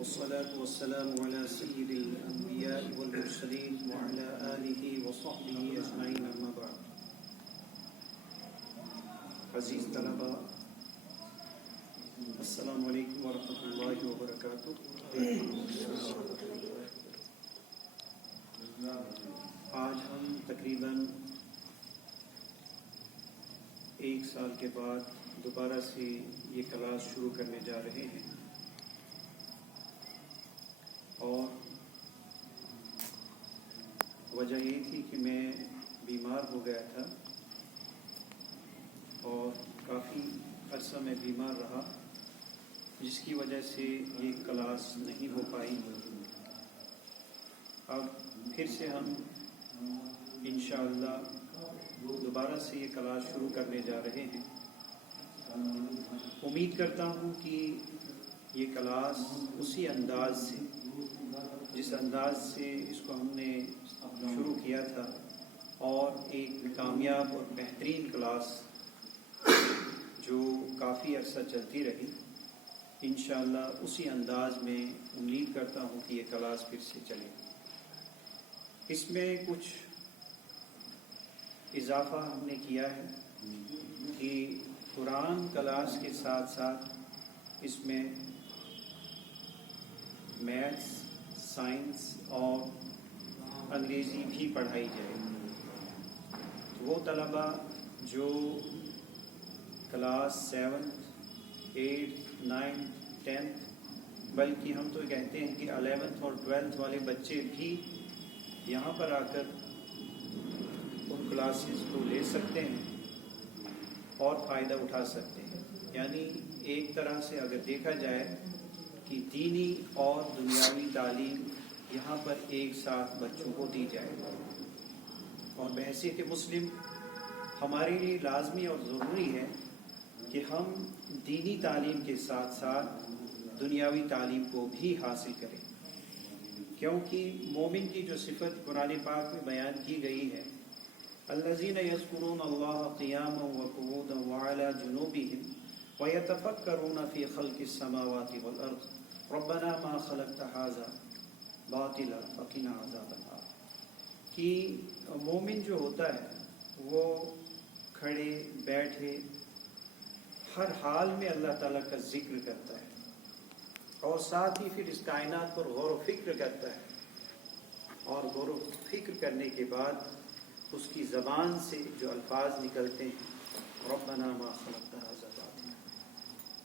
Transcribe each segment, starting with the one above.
والصلاة والسلام على سيد الأنبياء والمرسلين وعلى آله وصحبه أجمعين أما بعد. عزیز طلباء، السلام علیکم ورحمۃ اللہ وبرکاتہ. آج ہم تقریباً 1 سال کے بعد دوبارہ سے یہ کلاس شروع کرنے جا رہے ہیں، اور وجہ یہ تھی کہ میں بیمار ہو گیا تھا اور کافی عرصہ میں بیمار رہا، جس کی وجہ سے یہ کلاس نہیں ہو پائی. اب پھر سے ہم انشاءاللہ دوبارہ سے یہ کلاس شروع کرنے جا رہے ہیں. امید کرتا ہوں کہ یہ کلاس اسی انداز سے، جس انداز سے اس کو ہم نے شروع کیا تھا، اور ایک کامیاب اور بہترین کلاس جو کافی عرصہ چلتی رہی، انشاءاللہ اسی انداز میں امید کرتا ہوں کہ یہ کلاس پھر سے چلے. اس میں کچھ اضافہ ہم نے کیا ہے کہ قرآن کلاس کے ساتھ ساتھ اس میں میتھس، سائنس اور انگریزی بھی پڑھائی جائے. وہ طلباء جو class 7th 8th 9th 10th بلکہ ہم تو کہتے ہیں کہ 11th اور 12th والے بچے بھی یہاں پر آ کر ان کلاسز کو لے سکتے ہیں اور فائدہ اٹھا سکتے ہیں. یعنی ایک طرح سے اگر دیکھا جائے کہ دینی اور دنیاوی تعلیم یہاں پر ایک ساتھ بچوں کو دی جائے، اور بحیثیت مسلم ہمارے لیے لازمی اور ضروری ہے کہ ہم دینی تعلیم کے ساتھ ساتھ دنیاوی تعلیم کو بھی حاصل کریں، کیونکہ مومن کی جو صفت قرآن پاک میں بیان کی گئی ہے، الذین یذکرون اللہ قیاما وقعودا وعلی جنوبہم ویتفکرون فی خلق السماوات والارض ربنا ما خلقت ھذا باطلا فقنا عذاب النار. کہ مومن جو ہوتا ہے وہ کھڑے بیٹھے ہر حال میں اللہ تعالیٰ کا ذکر کرتا ہے، اور ساتھ ہی پھر اس کائنات پر غور و فکر کرتا ہے، اور غور و فکر کرنے کے بعد اس کی زبان سے جو الفاظ نکلتے ہیں، ربنا ما خلقت ھذا باطلا،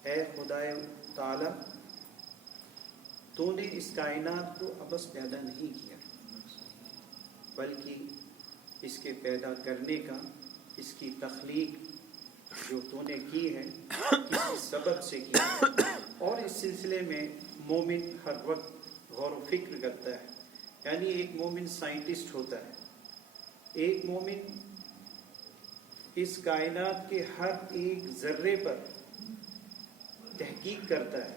اے خدائے تعالیٰ تو نے اس کائنات کو عبث پیدا نہیں کیا، بلکہ اس کے پیدا کرنے کا، اس کی تخلیق جو تو نے کی ہے کسی سبب سے کی ہے. اور اس سلسلے میں مومن ہر وقت غور و فکر کرتا ہے. یعنی ایک مومن سائنٹسٹ ہوتا ہے، ایک مومن اس کائنات کے ہر ایک ذرے پر تحقیق کرتا ہے.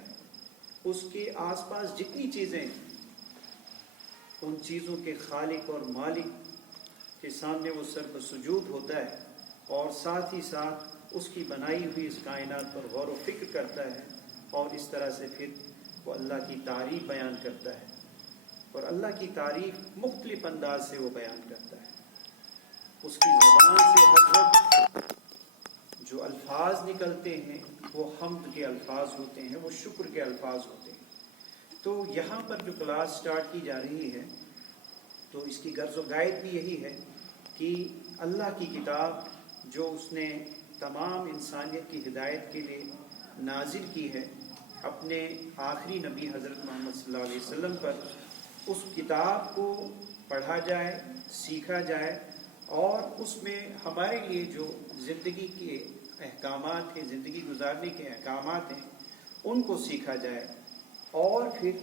اس کے آس پاس جتنی چیزیں ہیں، ان چیزوں کے خالق اور مالک کے سامنے وہ سر بسجود ہوتا ہے، اور ساتھ ہی ساتھ اس کی بنائی ہوئی اس کائنات پر غور و فکر کرتا ہے، اور اس طرح سے پھر وہ اللہ کی تعریف بیان کرتا ہے، اور اللہ کی تعریف مختلف انداز سے وہ بیان کرتا ہے. اس کی زبان سے ہر وقت جو الفاظ نکلتے ہیں وہ حمد کے الفاظ ہوتے ہیں، وہ شکر کے الفاظ ہوتے ہیں. تو یہاں پر جو کلاس سٹارٹ کی جا رہی ہے، تو اس کی غرض و غائد بھی یہی ہے کہ اللہ کی کتاب جو اس نے تمام انسانیت کی ہدایت کے لیے نازل کی ہے اپنے آخری نبی حضرت محمد صلی اللہ علیہ وسلم پر، اس کتاب کو پڑھا جائے، سیکھا جائے، اور اس میں ہمارے لیے جو زندگی کے احکامات ہیں، زندگی گزارنے کے احکامات ہیں، ان کو سیکھا جائے، اور پھر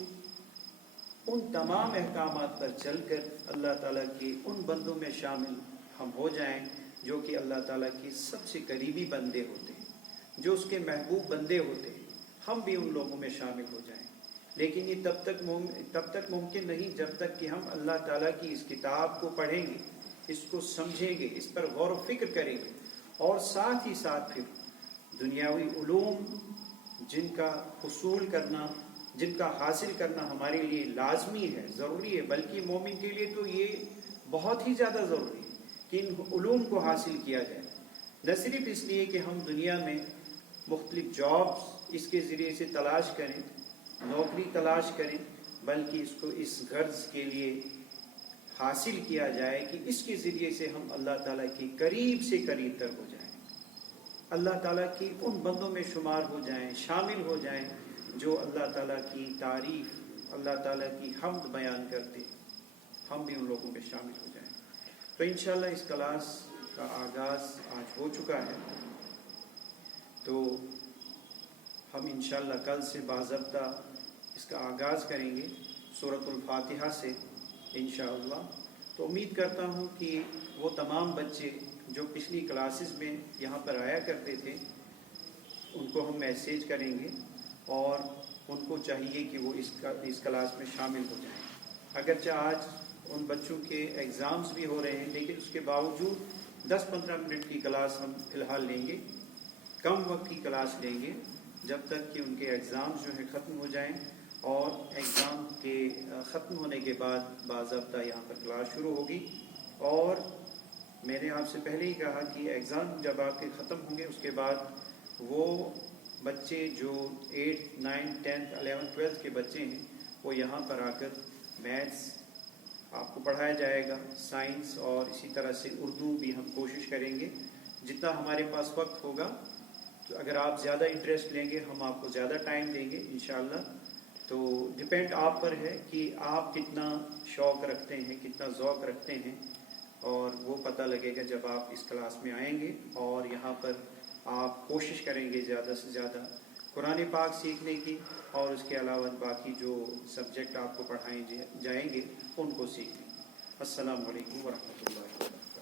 ان تمام احکامات پر چل کر اللہ تعالیٰ کے ان بندوں میں شامل ہم ہو جائیں جو کہ اللہ تعالیٰ کے سب سے قریبی بندے ہوتے ہیں، جو اس کے محبوب بندے ہوتے ہیں. ہم بھی ان لوگوں میں شامل ہو جائیں. لیکن یہ تب تک ممکن نہیں جب تک کہ ہم اللہ تعالیٰ کی اس کتاب کو پڑھیں گے، اس کو سمجھیں گے، اس پر غور و فکر کریں گے، اور ساتھ ہی ساتھ پھر دنیاوی علوم جن کا حصول کرنا جن کا حاصل کرنا ہمارے لیے لازمی ہے، ضروری ہے، بلکہ مومن کے لیے تو یہ بہت ہی زیادہ ضروری ہے کہ ان علوم کو حاصل کیا جائے، نہ صرف اس لیے کہ ہم دنیا میں مختلف جابس اس کے ذریعے سے تلاش کریں، نوکری تلاش کریں، بلکہ اس کو اس غرض کے لیے حاصل کیا جائے کہ اس کے ذریعے سے ہم اللہ تعالیٰ کی قریب سے قریب تر ہو جائیں، اللہ تعالیٰ کی ان بندوں میں شمار ہو جائیں، شامل ہو جائیں جو اللہ تعالیٰ کی تعریف، اللہ تعالیٰ کی حمد بیان کرتے، ہم بھی ان لوگوں میں شامل ہو جائیں۔ تو انشاءاللہ اس کلاس کا آغاز آج ہو چکا ہے، تو ہم انشاءاللہ کل سے باضابطہ اس کا آغاز کریں گے سورۃ الفاتحہ سے انشاءاللہ۔ تو امید کرتا ہوں کہ وہ تمام بچے جو پچھلی کلاسز میں یہاں پر آیا کرتے تھے ان کو ہم میسیج کریں گے اور ان کو چاہیے کہ وہ اس کلاس میں شامل ہو جائیں۔ اگرچہ آج ان بچوں کے ایگزامز بھی ہو رہے ہیں، لیکن اس کے باوجود 10-15 منٹ کی کلاس ہم فی الحال لیں گے، کم وقت کی کلاس لیں گے جب تک کہ ان کے ایگزامز جو ہیں ختم ہو جائیں، اور ایگزام کے ختم ہونے کے بعد باضابطہ یہاں پر کلاس شروع ہوگی۔ اور میں نے آپ سے پہلے ہی کہا کہ ایگزام جب آپ کے ختم ہوں گے اس کے بعد وہ بچے جو 8th 9th 10th 11th 12th کے بچے ہیں وہ یہاں پر آ کر میتھس آپ کو پڑھایا جائے گا، سائنس، اور اسی طرح سے اردو بھی ہم کوشش کریں گے جتنا ہمارے پاس وقت ہوگا۔ تو اگر آپ زیادہ انٹرسٹ لیں گے ہم آپ کو زیادہ ٹائم دیں گے انشاءاللہ۔ تو ڈپینڈ آپ پر ہے کہ آپ کتنا شوق رکھتے ہیں، کتنا ذوق رکھتے ہیں، اور وہ پتہ لگے گا جب آپ اس کلاس میں آئیں گے اور یہاں پر آپ کوشش کریں گے زیادہ سے زیادہ قرآن پاک سیکھنے کی، اور اس کے علاوہ باقی جو سبجیکٹ آپ کو پڑھائے جائیں گے ان کو سیکھنے کی۔ السلام علیکم ورحمۃ اللہ وبرکاتہ۔